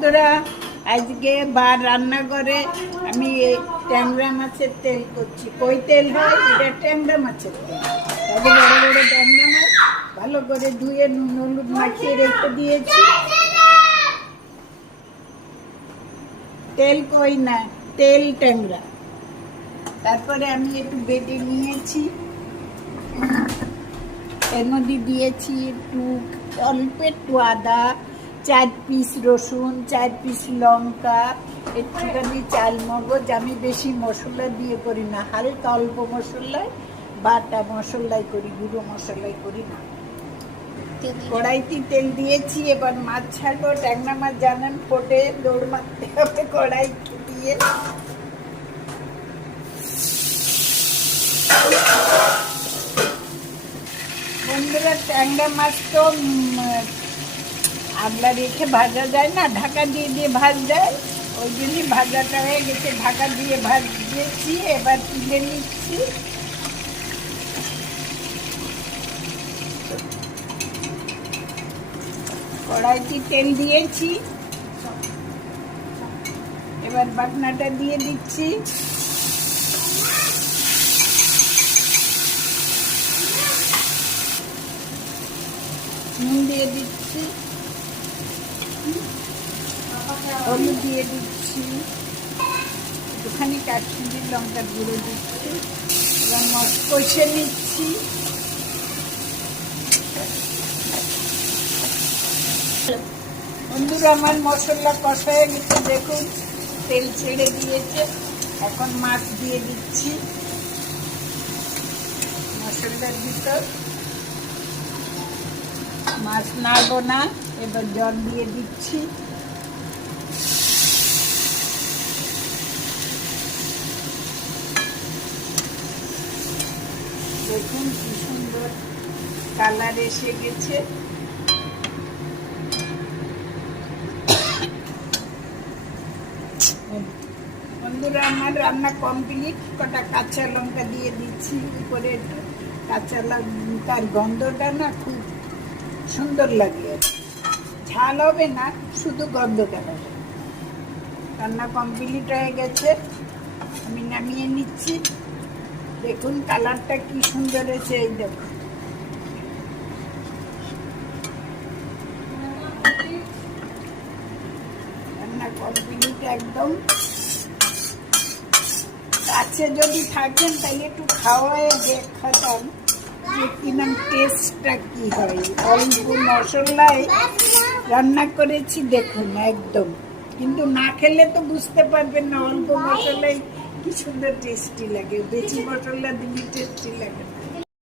বন্ধুরা, আজকে রান্না করে আমি ট্যাংরা মাছের তেল করছি। কই তেল হয়? এটা ট্যাংরা মাছের তেল। তবে বড় বড় ট্যাংরা মাছ ভালো করে ধুয়ে নুন হলুদ মাখিয়ে রেখে দিয়েছি। তেল কই না, তেল ট্যাংরা। তারপরে আমি একটু বেটে নিয়েছি, এর মধ্যে দিয়েছি অল্প একটু আদা, 4 পিস রসুন, 4 পিস লঙ্কা, একটুখানি চাল মগজ। আমি বেশি মশলা দিয়ে করি না, হালকা অল্প মশলায়, বাটা মশলাই করি, গুঁড়ো মশলাই করি না। কড়াইতে তেল দিয়েছি, এবার মাছ ছাড়বো। ট্যাংরা মাছ জানেন ফোটে, দৌড় মারতে হবে কড়াই দিয়ে। বন্ধুরা, ট্যাংরা মাছ তো আগলা রেখে ভাজা যায় না, ঢাকা দিয়ে দিয়ে ভাজা, ওই জন্যই ভাজাটা হয়ে গেছে। ঢাকা দিয়ে ভাজিয়েছি, এবার তুলে নিচ্ছি। কড়াইতে তেল দিয়েছি, এবার বাটনাটা দিয়ে দিচ্ছি। নুন দিয়ে দিচ্ছি, হলুদ দিয়ে দিচ্ছি, একটুখানি কাশ্মীরি লঙ্কার গুঁড়ো দিচ্ছি। এবার কষে নিচ্ছি। বন্ধুরা, আমার মশলা কষা হয়ে গেছে, দেখুন তেল ছেড়ে দিয়েছে। এখন মাছ দিয়ে দিচ্ছি মশলার ভিতর। মাছ নাড়ব না, এবার জল দিয়ে দিচ্ছি। দেখুন কি সুন্দর কালার এসে গেছে। বন্ধুরা, আমার রান্না কমপ্লিট। কটা কাঁচা লঙ্কা দিয়ে দিচ্ছি উপরে, একটু কাঁচা লঙ্কার গন্ধটা না খুব সুন্দর লাগে। ঝাল হবে না, শুধু গন্ধটা হবে। রান্না কমপ্লিট হয়ে গেছে, আমি নামিয়ে নিচ্ছি। দেখুন কালারটা কি সুন্দর হয়েছে, এই দেখুন। রান্না কমপ্লিট একদম। কাছে যদি থাকেন তাহলে একটু খাওয়ায় দেখাতাম যে কিরম টেস্টটা কি হয়। অল্প মশলায় রান্না করেছি দেখুন একদম, কিন্তু না খেলে তো বুঝতে পারবেন না অল্প মশলায় কি সুন্দর টেস্টি লাগে। বেশি মশলা দিলে টেস্টি লাগে না।